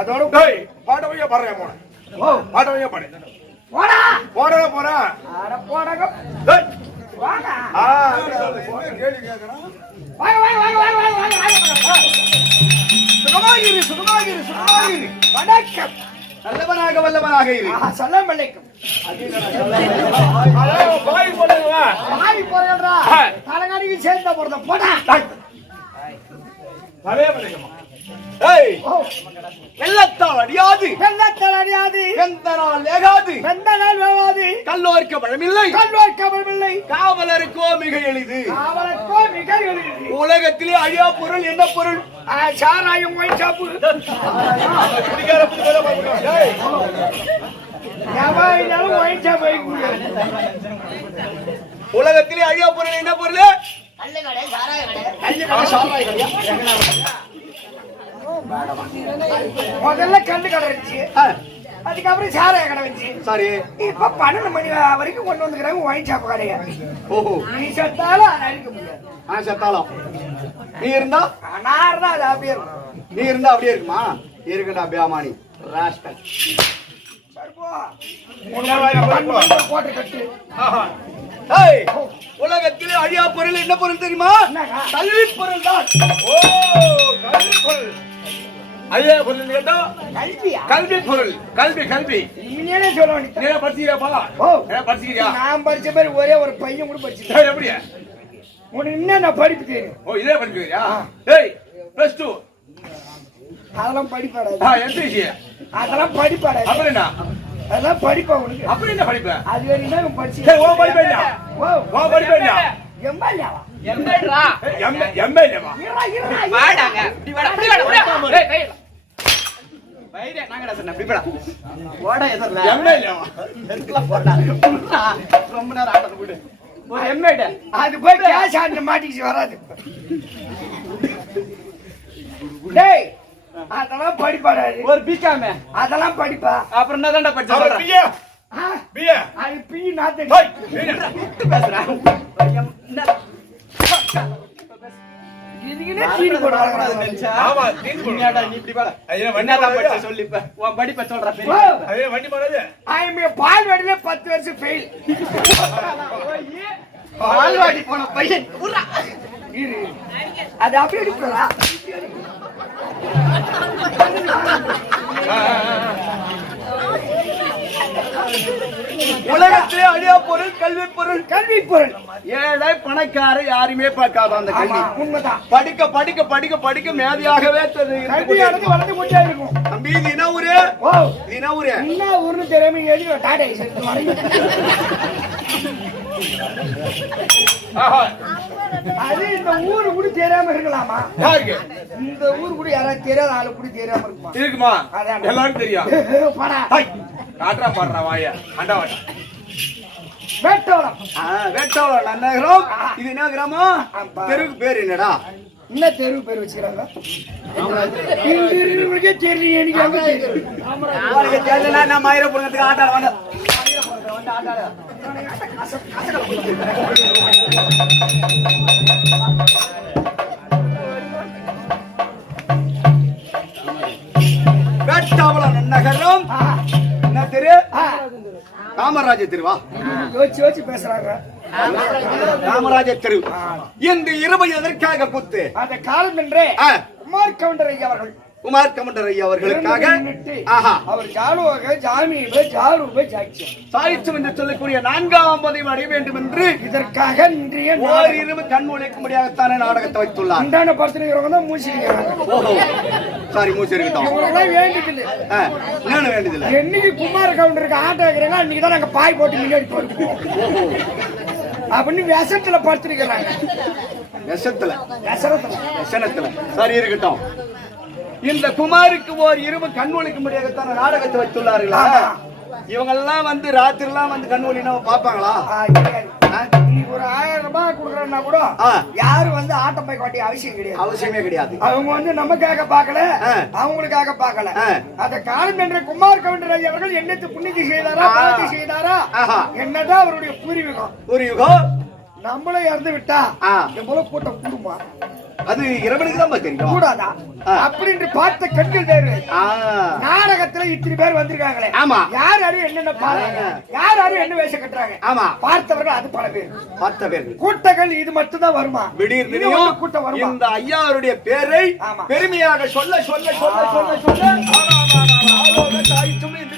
அதோட பாடவையா பாடுறேன் போன பாடவையா பாடு போடா போடா போடா அட போடா டேய் வாடா கேளு கேக்குறான் வாங்க வாங்க வாங்க வாங்க வாங்க சுகமாகிரு சுகமாகிரு சுகமாகிரு வணக்கம் நல்லவனாக வல்லவனாக இரு அஸ்ஸலாமு அலைக்கும் ஹலோ பாய் போடுவா பாய் போடுறா காலங்காடிக்கு சேர்ந்த போறத போடா பவே வணக்கம் ஏய் வெள்ளத்தால் அடியாது வெள்ளத்தால் அடியாது வெந்தனால் வேகாது வெந்தனால் வேகாது கல்லோர்க்க பழமில்லை கல்லோர்க்க பழமில்லை காவலருக்கோ மிக எளிது காவலருக்கோ மிக எளிது உலகத்திலே அழியா பொருள் என்ன பொருள் சாராயம் ஒயின் ஷாப்பு குடிகார புடில பாருங்க ஏய் யாவாயினாலும் ஒயின் ஷாப் வைக்குங்க உலகத்திலே அழியா பொருள் என்ன பொருள் கள்ள கடை சாராய கடை கள்ள கடை சாராய கடையா முதல்ல கண்ணு கடை இருந்துச்சு அதுக்கப்புறம் சாராய கடை வச்சு சரி இப்ப 12 மணி வரைக்கும் கொண்டு வந்துக்கிறாங்க ஒயின் ஷாப் கடையா. ஓஹோ நீ செத்தாலும் அதை அழிக்க முடியாது. நான் செத்தாலும் நீ இருந்தா நான் இருந்தா அது அப்படியே இருக்கும். நீ இருந்தா அப்படியே இருக்குமா? இருக்குடா பியாமானி ராஸ்கல். போட்டு கட்டு. ஏய், உலகத்திலே அழியா பொருள் என்ன பொருள் தெரியுமா? கல்வி பொருள் தான். ஓ கல்வி பொருள். அழியா பொருள் கேட்டா கல்வியா? கல்வி பொருள். கல்வி கல்வி நீனே சொல்ல வேண்டியது. நீ படிச்சிருக்கியா? ஓ படிச்சிருக்கியா? நான் படிச்ச பேர் ஒரே ஒரு பையன் கூட படிச்சிருக்கேன். எப்படியா? உனக்கு என்ன படிப்பு தெரியும்? ஓ இதே படிக்கிறியா? ஏய் +2 அதெல்லாம் படிப்பாடாது. என்ட்ரிசி அதெல்லாம் படிப்பாடாது. அப்புறம் என்ன? அதெல்லாம் படிப்பா உனக்கு. அப்புறம் என்ன படிப்ப? அது வரைக்கும் படிச்சு. ஓ படிப்பேனா? ஓ படிப்பேனா? எம்எல்ஏவா? எம்எல்ஏடா. எம்எல்ஏவா? வாடாங்க. இப்படி வாடா. இப்படி வாடா. ஏய் கை. வைரே நாங்கடா சொன்ன இப்படி வாடா. ஓடா எதர்ல. எம்எல்ஏவா? எல்லாம் போடா. ரொம்ப நேரம் ஆட்டது விடு. ஒரு எம்எல்ஏ. அது போய் கேஷ் ஆன் மாட்டிச்சு வராது. டேய் அதெல்லாம் படிப்பாடாது. ஒரு பிகாம். அதெல்லாம் படிப்பா. அப்புறம் என்னதான்டா படிச்ச சொல்ற? பிஏ பிஏ அது பி நாட் பேசுறா. இதுக்குனே தீனி போடுறாங்க. ஆமா தீன் என்னடா நீ இப்படி வாடா. ஐயா என்னடா படிச்ச சொல்லு இப்ப. உன் படிப்ப சொல்றா பெரிய. ஐயா வண்டி போறது. ஐ பால்வாடியில 10 வருஷம் ஃபெயில். பால்வாடி போன பையன். இரு அது அப்படியே எடுக்கறா. உலகத்திலே அழியா பொருள் கல்வி பொருள். கல்வி பொருள். ஏழை பணக்கார யாருமே பார்க்காத அந்த கல்வி. உண்மைதான். படிக்க படிக்க படிக்க படிக்க மேதையாகவே கல்வியானது வளர்ந்து கொண்டே இருக்கும். தம்பி தின ஊரு ஓ தின ஊரு என்ன ஊர்னு தெரியாம எழுதி டாடா சேர்த்து வரீங்க. அது இந்த ஊரு கூட தெரியாம இருக்கலாமா? யாருக்கு? இந்த ஊரு கூட யாராவது தெரியாத ஆளு கூட தெரியாம இருக்குமா? இருக்குமா? அதான். எல்லாரும் தெரியும். படா காட்டுறா பாடுறா வாயா அண்டாவாடா. வேட்டோளம். வேட்டோளம் நன்னகரம். இது என்ன கிராமம்? தெருவுக்கு பேர் என்னடா? என்ன தெருவு பேர் வச்சுக்கிறாங்க? இவங்களுக்கே தெரியல. எனக்கு அங்க தெரியும். உனக்கு தெரியலனா நான் மயிரை புடுங்கிறதுக்கு ஆட்டாட வந்த. வேட்டாவளம் நன்னகரம். என்ன தெரு? காமராஜ தெருவா? யோசிச்சு யோசிச்சு பேசுறாங்க. காமராஜ தெரு. இந்த இரவு எதற்காக குத்து? அந்த காலம் என்றே குமார் கவுண்டர் ஐயா அவர்கள் குமார் கவுண்டர் ஐயா அவர்களுக்காக அவர் ஜாலுவாக ஜாமீன் ஜாலூபை ஜாக்கியம் சாயிச்சம் என்று சொல்லக்கூடிய 4ஆம் பதிவு அடைய வேண்டும் என்று இதற்காக இன்றைய ஓரிரவு கண் உழைக்கும்படியாகத்தானே நாடகத்தை வைத்துள்ளார். அன்றாட படுத்துறவங்க தான் மூச்சிருக்கிறாங்க. ஓஹோ சாரி மூச்சு இருக்கட்டும். இவங்களாம் வேண்டியதில்லை. என்னன்னு வேண்டியதில்லை? என்னைக்கு குமார் கவுண்டருக்கு ஆட்டோ இருக்கிறாங்க அன்னைக்கு தான் நாங்க பாய் போட்டு முன்னாடி போயிருக்கோம் அப்படின்னு விஷத்துல படுத்திருக்கிறாங்க. விஷத்துல விஷத்துல சரி இருக்கட்டும். இந்த குமாருக்கு ஓர் இரவு கண் ஒழிக்கும்படியாகத்தான நாடகத்தை வைத்துள்ளார்களா? இவங்க எல்லாம் வந்து ராத்திரி எல்லாம் வந்து கண் ஒழினா பாப்பாங்களா? ஒரு 1000 ரூபாய் கொடுக்கறன்னா கூட யாரும் வந்து ஆட்டம் போய் காட்டிய அவசியம் கிடையாது. அவசியமே கிடையாது. அவங்க வந்து நமக்காக பார்க்கல, அவங்களுக்காக பார்க்கல. அந்த காலம் என்ற குமார் கவுண்டர் ஐயா அவர்கள் என்னத்து புண்ணியத்தை செய்தாரா பாவத்தை செய்தாரா என்னதான் அவருடைய பூர்வீகம். நம்மளே இறந்து விட்டா எவ்வளவு கூட்டம் கூடுமா? அது இறைவனுக்கு தான் தெரியும். கூடாதா அப்படின்னு பார்த்த கண்கள் தேர்வு நாடகத்துல இத்தனை பேர் வந்திருக்காங்களே. ஆமா யார் யாரும் என்னென்ன பாருங்க, யார் யாரும் என்ன வேஷம் கட்டுறாங்க. ஆமா பார்த்தவர்கள் அது பல பேர். பார்த்த பேர் கூட்டங்கள் இது மட்டும் தான் வருமா? திடீர்னு கூட்டம் வருமா? இந்த ஐயாவுடைய பேரை பெருமையாக சொல்ல சொல்ல சொல்ல சொல்ல சொல்ல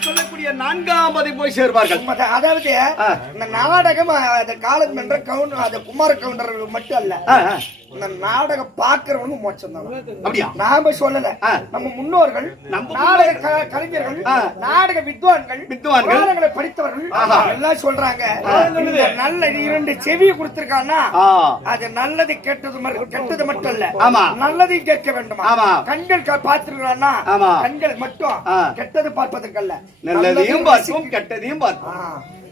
சொல்லக்கூடிய 4ஆம் பதிவு போய் சேர்வார்கள். அதாவது இந்த நாடகம் அந்த காலம் என்ற கவுண்டர் அந்த குமார கவுண்டர் மட்டும் அல்ல, இந்த நாடகம் பாக்குறவங்க மோட்சம் தான். அப்படியா? நாம சொல்லல, நம்ம முன்னோர்கள் நாடக கலைஞர்கள் நாடக வித்வான்களை படித்தவர்கள் எல்லாம் சொல்றாங்க. நல்ல 2 செவியை கொடுத்திருக்கான்னா அது நல்லது கெட்டது மட்டும் இல்ல, நல்லதையும் கேட்க வேண்டுமா? கண்கள் பார்த்திருக்கான்னா கண்கள் மட்டும் கெட்டது பார்ப்பதற்கல்ல, நல்லதையும் பார்ப்போம் கெட்டதையும் பார்ப்போம்.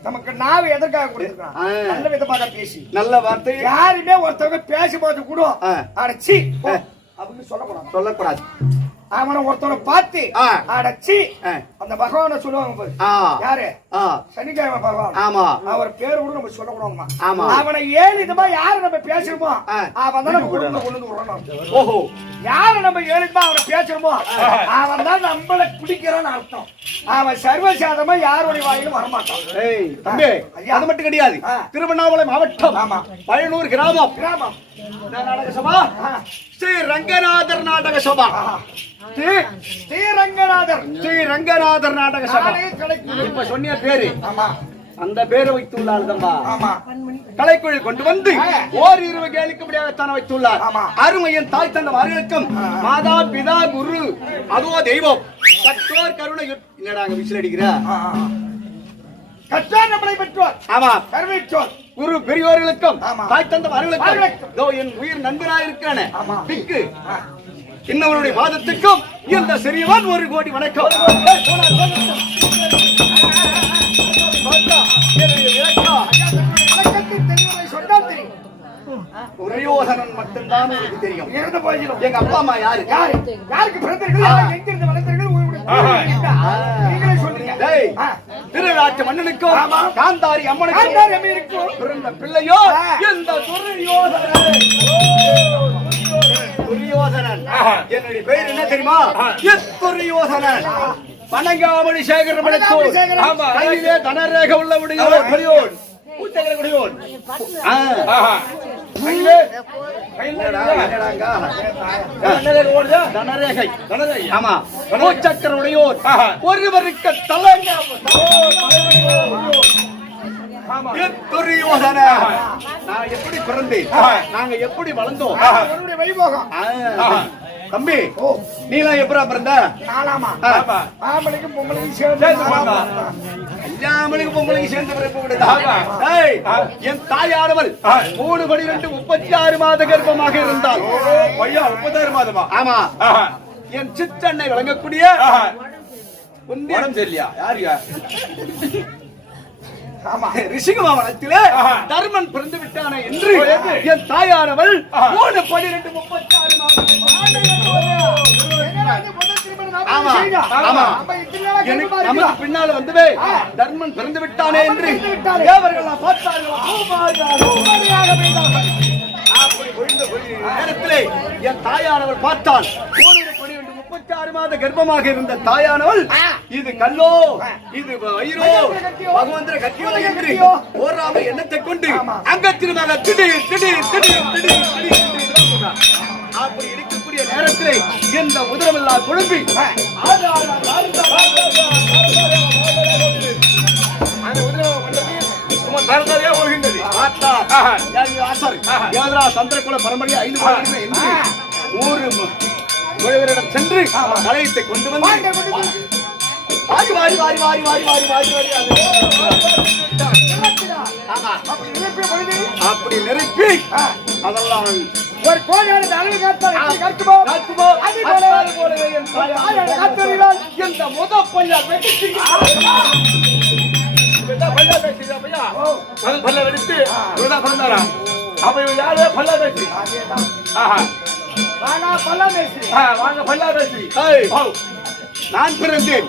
நமக்கு நாவ எதற்காக கொடுத்திருக்கான்? நல்ல விதமாக பேசி நல்ல வார்த்தை. யாருமே ஒருத்தவங்க பேசும்போது கூட அடச்சி அப்படின்னு சொல்லக்கூடாது. அவனை ஒருத்தனை பார்த்து ஆ. அடச்சி ஆ. அந்த பகவானை சொல்லுவாங்க பாரு. ஆ. யாரு ஆ. சனிக்கிழமை பகவான். ஆமா. அவர் பேரு கூட நம்ம சொல்லக்கூடாதுமா. ஆமா. அவனை ஏழு விதமா யாரு நம்ம பேசுறோமோ ஆ. அவன் தான் நம்ம கொண்டு வந்து விடணும். ஓஹோ. யாரு நம்ம ஏழு விதமா அவனை பேசுறோமோ அவன் தான் நம்மளை பிடிக்கிறான்னு அர்த்தம். அவன் சர்வசாதமா யாருடைய வாயிலும் வரமாட்டான். ஏய் தம்பி, ஐயா. அது மட்டும் கிடையாது. ஆ. திருவண்ணாமலை மாவட்டம், ஆமா. பழனூர் கிராமம், கிராமம். நாடக சபா, ஆ. ஸ்ரீ ரங்கநாதர் நாடக சபா. ஆஹா. ஸ்ரீ- ஸ்ரீரங்கநாதர். ஸ்ரீ ரங்கநாதர் நாடக சபா. நானே கலைக்குழு. இப்ப சொன்னிய பேரு, ஆமா அந்த பேரை வைத்துள்ளார் தம்பா. ஆமா கலைக்குழு கொண்டு வந்து ஆ. ஓர் இருவு கேளுக்கும்படியாகத்தான் வைத்துள்ளார். ஆமா. அருமையின் தாய் தந்த மார்களுக்கும் மாதா பிதா குரு அதோ தெய்வம் கற்றோர் கருணை என்னடா அங்க விசில் அடிக்கிற? கற்றார் நம்மளை பெற்றோர் ஆமா. கருவிற்றோர். குரு பெரியோர்களுக்கும் ஆமா. தாய் தந்த மார்களுக்கும் மார்களுக்கும். இதோ என் உயிர் நண்பனாயிருக்கானே ஆமா. பிக்கு இன்னவருடைய வாதத்துக்கும் இந்த சிறியவன் 1 கோடி வணக்கம். வழக்கத்தின் தெளிவுரை சொன்னால் தெரியும். துரியோதனன் மட்டும்தான் எனக்கு தெரியும். இறந்து போயிடும். எங்க அப்பா அம்மா யாரு? யாரு யாருக்கு பிறந்தீர்கள்? யார் எங்கிருந்து வளர்ந்தீர்கள்? நீங்களே சொல்லுங்க. டேய், ஆ. திருநாட்டு மன்னனுக்கும் ஆமா. காந்தாரி அம்மனுக்கும் காந்தாரி அம்மி இருக்கும். பிறந்த பிள்ளையோ ஆ. இந்த துரியோதனன். துரியோதனன். என்னுடைய பெயர் என்ன தெரியுமா? துரியோதனன். வணங்காமணி சேகரம் வணங்காமணி சேகரம். ஆமா. கையிலே தனரேக உள்ள உடையோன். பூச்சக்கர குடியோன். கையிலே தனரேகை. ஆமா. பூச்சக்கர உடையோன். ஒருவருக்கு தலங்க துரியோதனன். நான் எப்படி பிறந்தேன், நாங்க எப்படி வளர்ந்தோம், அவருடைய வைபோகம். தம்பி ஓ நீலாம் எப்படா பிறந்த? நாலாமா ஆமா. ஆம்பளைக்கும் பொம்பளைக்கும் சேர்ந்து நாலாமா. கல்யாணமணிக்கு பொம்பளைக்கு சேர்ந்த பிறப்பு விடுதா? ஏய், என் தாயானவள் 3 12 36 மாத கர்ப்பமாக இருந்தாள். பையா 36 மாதமா? ஆமா. என் சித்தன்னை வழங்கக்கூடிய உடம்பு சரியில்லையா? யாருயா? ஆமா ரிஷிகமாவனத்திலே தர்மன் பிறந்து விட்டானே என்று என் தாயானவள் 3 12 36 ஆமா ஆமா நமக்கு பின்னால வந்தவே தர்மன் பிறந்து விட்டானே என்று தேவர்கள் பார்த்தார்கள். அப்படி பொழிந்த நேரத்திலே என் தாயானவள் பார்த்தாள். 36 மாத கர்ப்பமாக இருந்த தாயானவள் இது கல்லோ இது வயிறோ பகவந்திர கத்தியோ என்று ஓராம எண்ணத்தை கொண்டு அங்கத்திற்காக திடீர் திடீர் திடீர் திடீர் திடீர் அப்படி இருக்கக்கூடிய நேரத்திலே எந்த உதரமில்லா குழம்பி அந்த உதரம் சும்மா தரதாரியா ஒழுகின்றது. சந்திரகுல பரம்பரை 5 வருடங்கள் என்று 100 முழுவரிடம் சென்று கலையத்தை கொண்டு வந்து வாரி வாரி வாரி வாரி வாரி வாரி வாரி வாரி அப்படி நெருப்பி அதெல்லாம் ஒரு கோழியானது அளவு கற்குமோ அது போலவே என் தாயார் இந்த முத பையா வெடித்து பல்ல வெடித்து பிறந்தாரா? அப்ப யாரு பல்ல வெட்டி? வாங்க பல்லா பேசி வாங்க பல்லா வெட்டி. நான் பிறந்தேன்.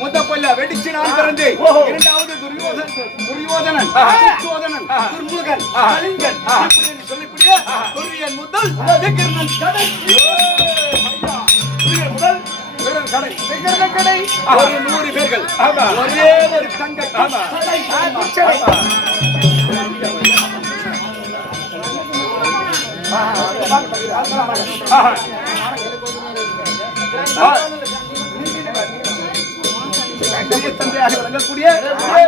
முத பல்ல வெடிச்சு நான் பிறந்தேன். இரண்டாவது துரியோதனன், சுச்சோதனன், துர்முகன், கலிங்கன் இப்படி சொல்லக்கூடிய துரியன் முதல் விக்கிரமன் கடை. துரியன் முதல் கடை விக்கிரமன் கடை. ஒரு 100 பேர்கள் ஒரே ஒரு தங்க தந்தையாக விளங்கக்கூடிய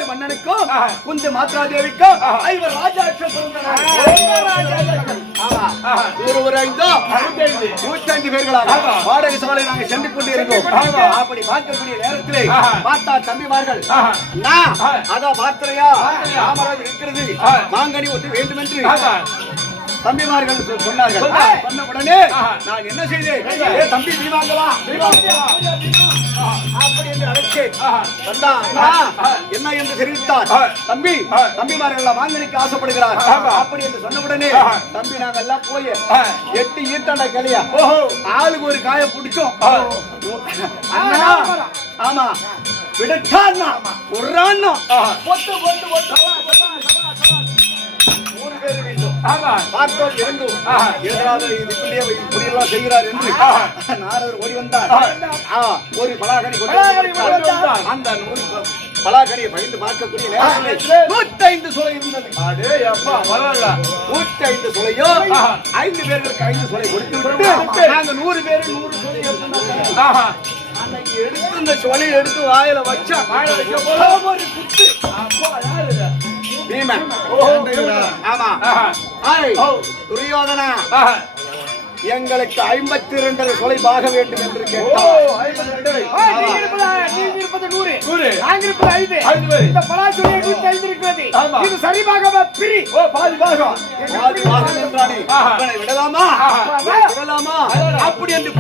மன்னனுக்கும் குந்து மாத்ரா தேவிக்கும் 5 ராஜாக்கள் ஒரு 105 பேர்களாக வாடகை சாலை நாங்கள் சென்று கொண்டு இருக்கோம். அப்படி பார்க்கக்கூடிய நேரத்திலே பார்த்தா தம்பிமார்கள் அதான் பாத்திரையா ராமராஜ் இருக்கிறது மாங்கனி ஒன்று வேண்டும் என்று தம்பிமார்கள் சொன்னார்கள். சொன்ன உடனே நான் என்ன செய்தேன்? ஏ தம்பி நீ வாங்க வா, நீ வாங்க வா அப்படி என்று அழைச்சேன். என்ன என்று தெரிவித்தார். தம்பி தம்பிமார்கள் வாங்கலுக்கு ஆசைப்படுகிறார் அப்படி என்று சொன்ன உடனே தம்பி நாங்க எல்லாம் போய் 8 ஈர்த்தாண்டா கிளியா ஆளுக்கு ஒரு காய பிடிச்சோம். ஆமா விடட்டான்னா ஒரு பொட்டு பொட்டு பொட்டு 3 பேர் வேண்டும். பார்த்தோம் இருந்தும் ஏதாவது இப்படியெல்லாம் செய்கிறார் என்று நாரதர் ஓடி வந்தார். ஒரு பலாகனி அந்த 100 பலாகனியை பகிர்ந்து பார்க்கக்கூடிய நேரத்தில் 105 சுளை இருந்தது. 105 சுளையோ 5 பேர்களுக்கு 5 சுளை கொடுத்து விட்டு நாங்க 100 பேர் 100 சுளை எடுத்து அன்னைக்கு எடுத்து இந்த சுளை எடுத்து வாயில வச்சா ஒரு குத்து. ஆமா துரியோதனா எங்களுக்கு 52 சுளை பாக வேண்டும் என்று கேட்டார். விடலாமா விடலாமா அப்படி என்று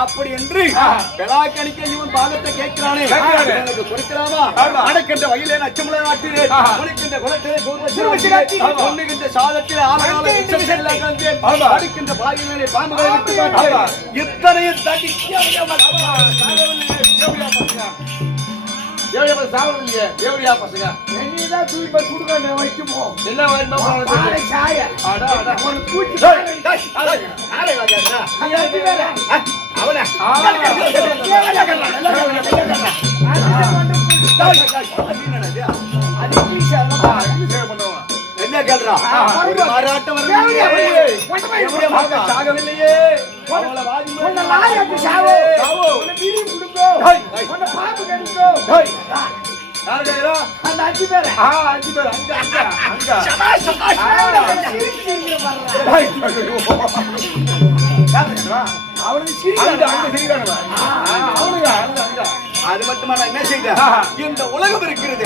அப்படி என்று பெலாக்கணிக்க இவன் பாகத்தை கேட்கிறானே கொடுக்கலாமா? அடக்கின்ற வயலே அச்சமுள்ள நாட்டிலே குளிக்கின்ற குளத்திலே பொண்ணுகின்ற சாதத்தில் அடுக்கின்ற பாகிலே பாம்புகளை விட்டு இத்தனையும் தட்டி எவடியா பசங்க என்னதான் தூக்கி சுடுகாடு வைக்குமோ என்ன என்ன கேள்றா மாறாட்டம் சாகவில்லையே அந்த 5 பேர் 5 பேர் அது மட்டுமா என்ன செய்த இந்த உலகம் இருக்கிறது.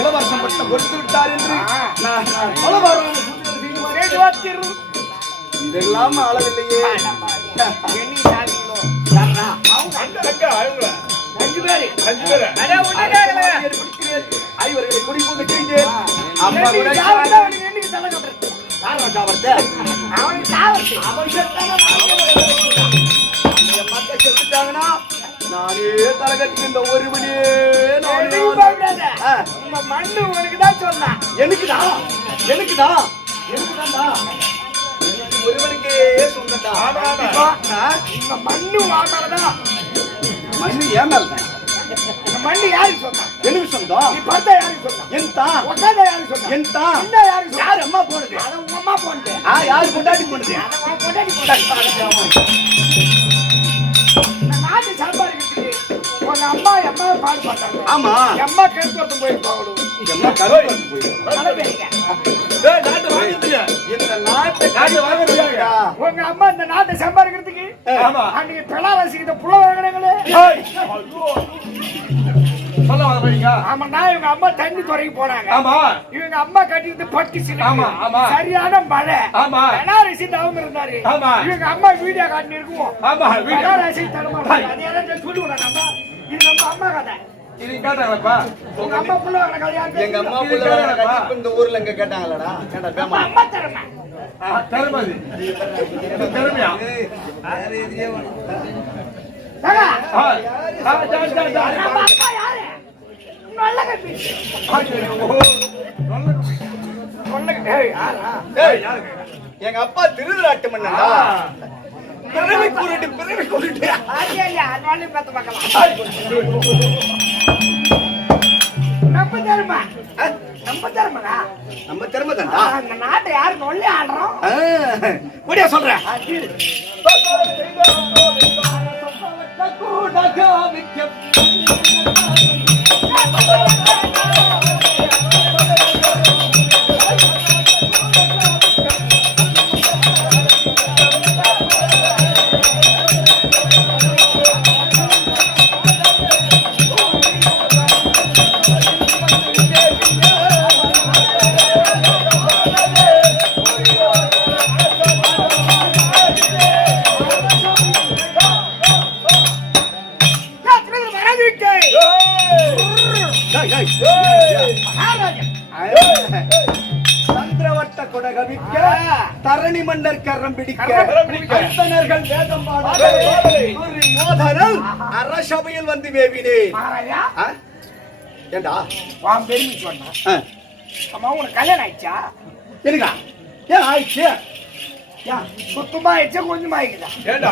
இளவரசம் பட்டம் கொடுத்து விட்டார் என்று இதெல்லாம் அளவில்லையே. ஐவர்களை குடிப்பூங்க செய்தேன். மக்கள் செத்துட்டாங்கன்னா நானே தலகட்டி இந்த ஒரு மணி மண்ணு உனக்குதான் சொன்னா எனக்குதான் ஒருவனுக்கே சொந்தா மண்ணு வாங்கறதா மண்ணு ஏமால்தான் மண்ணு யாருக்கு சொன்னா எனக்கு சொந்தம் நீ பார்த்தா யாருக்கு சொன்னா என்தா உட்கார்ந்தா யாருக்கு சொன்னா என்தா இந்த யாருக்கு யார் அம்மா போடுது அத உங்க அம்மா போடுது யார் கொண்டாடி போடுது அத உங்க கொண்டாடி நாட்டு சாம்பார் உங்க அம்மா எம்மா பாடு பார்த்தாங்க. ஆமா எம்மா கருத்து போயிருப்பாங்க. எம்மா கருத்து உங்க அம்மா இந்த நாட்டை சம்பாதிக்கிறதுக்கு அன்னைக்கு பெலாரசிக்கிட்ட புல வாங்கினாங்களே. ஆமா நான் இவங்க அம்மா தண்ணி துறைக்கு போனாங்க. இவங்க அம்மா கட்டிட்டு பட்டு சரியான மழை. பெலாரசி தவம் இருந்தாரு. இவங்க அம்மா வீடியோ காட்டி இருக்கும். பெலாரசி தருமாறு சொல்லுவாங்க. இது நம்ம அம்மா கதை. இது கேட்டாங்களப்பா உங்க அம்மா புள்ள வர கதையா? எங்க அம்மா புள்ள வர கதை இப்ப இந்த ஊர்ல எங்க கேட்டாங்களடா? கேட்டா பேமா அம்மா தரமா தரமாதி தரமையா தரா நம்ம அம்மா யாரு? நல்ல கப்பி நல்ல ஏய், எங்க அப்பா திருவிழாட்டு மன்னன்டா. பிறவி கூறிட்டு நம்ம திறமை தான்டா. அந்த நாட்டை யாரு நொல்லி ஆடுறோம் முடியா சொல்றேன். சந்திரவட்ட கொடகவிக்க தரணி மன்னர் கரம் பிடிக்க அர்த்தனர்கள் வேதம் பாடல் அரசபையில் வந்து வேவினேன். ஏண்டா வாம் பெருமை சொன்னா அம்மா உனக்கு கல்யாணம் ஆயிடுச்சா? இருக்கா? ஏன் ஆயிடுச்சு? சுத்தமா ஆயிடுச்சா கொஞ்சமா ஆயிடுதா? ஏண்டா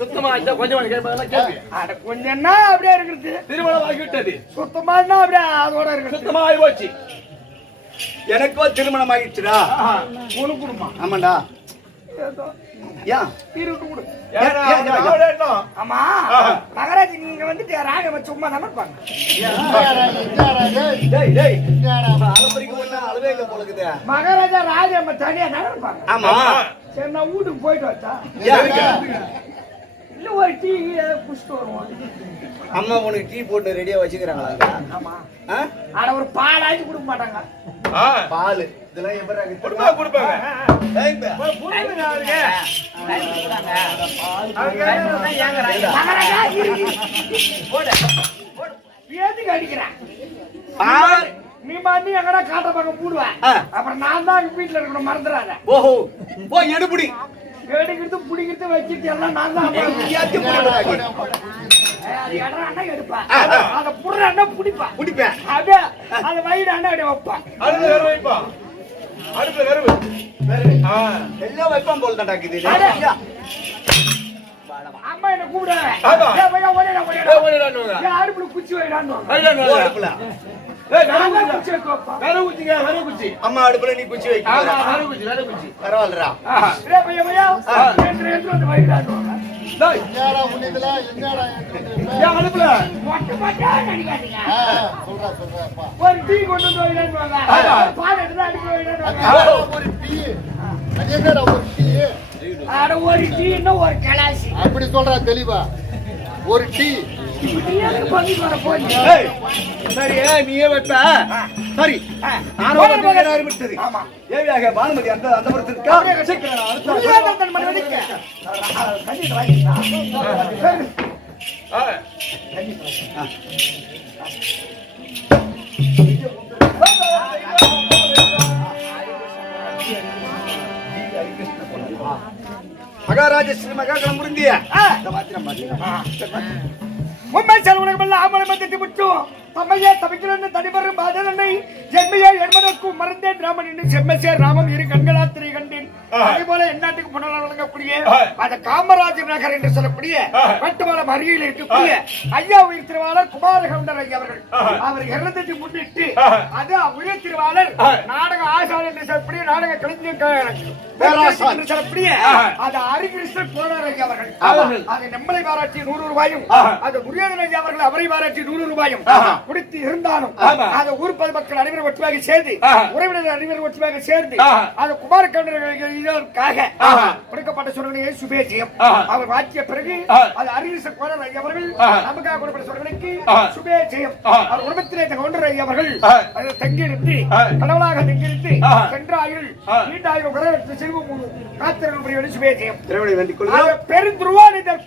சுத்தமா ஆச்சா கொஞ்சம் கேள்வி. அட கொஞ்சம்னா அப்படியே இருக்குது. திருமணம் ஆகிவிட்டது. சுத்தமானா அப்படியே அதோட இருக்குது. சுத்தமா ஆகி போச்சு. எனக்கோ திருமணம் ஆயிடுச்சுடா. உனக்கு குடுமா? ஆமாண்டா. ஏன் இருட்டு கொடு. ஆமா மகாராஜ் நீங்க வந்துட்டு ராக சும்மா தான் இருப்பாங்க. அளவே இல்லை போலக்குது. மகாராஜா ராஜ தனியா தான் இருப்பாங்க. ஆமா சரி நான் வீட்டுக்கு போயிட்டு வச்சா இல்ல ஒரு டீ குடிச்சிட்டு வருவோம். அம்மா உனக்கு டீ போட்டு ரெடியா வச்சுக்கிறாங்களா? ஆமா ஆனா ஒரு பாலாச்சும் கொடுக்க மாட்டாங்க. பால் இதெல்லாம் எப்படி கொடுப்பாங்க. ஏத்துக்கு அடிக்கிறேன் நீ பண்ணி எங்கடா காட்ட பக்கம் போடுவேன். அப்புறம் நான் தான் வீட்டுல இருக்கணும் மறந்துடாத. ஓஹோ ஓ எடுபடி எடுக்கிறது புடிக்கிறது வச்சுட்டு எல்லாம் நான் தான் எடுப்பேன். அந்த புடுற அண்ணா புடிப்பேன் குடிப்பேன். அப்படியே அந்த வயிறு அண்ணா அப்படியே வைப்பான். எல்லாம் வைப்பான் போல தான் டாக்குது. அம்மா என்ன கூப்பிடுவாங்க அடுப்புல குச்சி வைடான்னு அம்மா அடுப்புல நீ குச்சி வைக்க பரவாயில்லடா. ஒரு டீ கொண்டு வந்து வைடான்னு பால் எடுத்து அடிக்க வைடான்னு ஒரு டீன்னா ஒரு கலாசி அப்படி சொல்றா தெளிவா. ஒரு டீ சரி நீயே வைப்ப. சரி நானும் விட்டது. ஏவியாக பானுமதி அந்த அந்த புறத்திற்கா மகாராஜ ஸ்ரீ மகாகலம் புரிந்திய மும்பை செல்வனகமெல்லாம் ஆமரமே திட்டி முற்றும் தம்மையே தவிக்கிறன்னு தனிபெறும் பாதனை ஜென்மையே எண்மதற்கும் மறந்தேன் ராமன் என்று செம்மசே ராமம் இரு கண்களாத்திரை கண்டேன். அதே போல எந்நாட்டுக்கு புனல் வழங்கக்கூடிய அந்த காமராஜர் நகர் என்று சொல்லக்கூடிய கட்டுமலம் அருகில் இருக்கக்கூடிய ஐயா உயிர் திருவாளர் குமாரகவுண்டர் ஐயா அவர்கள் அவர் இறந்ததை முன்னிட்டு அது உயிர் திருவாளர் நாடக ஆசான் என்று சொல்லக்கூடிய நாடக கலைஞர் என்று சொல்லக்கூடிய அது ஹரிகிருஷ்ணன் கோனார் ஐயா அவர்கள் அது நம்மளை பாராட்டி 100 ரூபாயும் அது முருகன் ஐயா அவர்கள் அவரை பாராட்டி 100 ரூபாயும் குடித்து இருந்தாலும் அந்த ஊர் பொதுமக்கள் அனைவரும் ஒற்றுமையாக சேர்ந்து உறவினர்கள் அனைவரும் ஒற்றுமையாக சேர்ந்து அந்த குமார கவுண்டர்களுக்காக கொடுக்கப்பட்ட சொல்லுடைய சுபேஜியம் அவர் வாக்கிய பிறகு அது ஹரிகிருஷ்ணன் கோனார் ஐயா அவர்கள் நமக்காக கொடுக்கப்பட்ட சொல்லுகளுக்கு சுபேஜியம் அவர் குடும்பத்திலே கவுண்டர் ஐயா அவர்கள் தங்கியிருந்து கடவுளாக தங்கியிருந்து சென்றாயில் நீண்டாயிரம் உறவு செல்வம் காத்திரங்கள் சுபேஜியம் திரைவனை வேண்டிக் கொள்கிறோம். பெருந்துருவானிதர்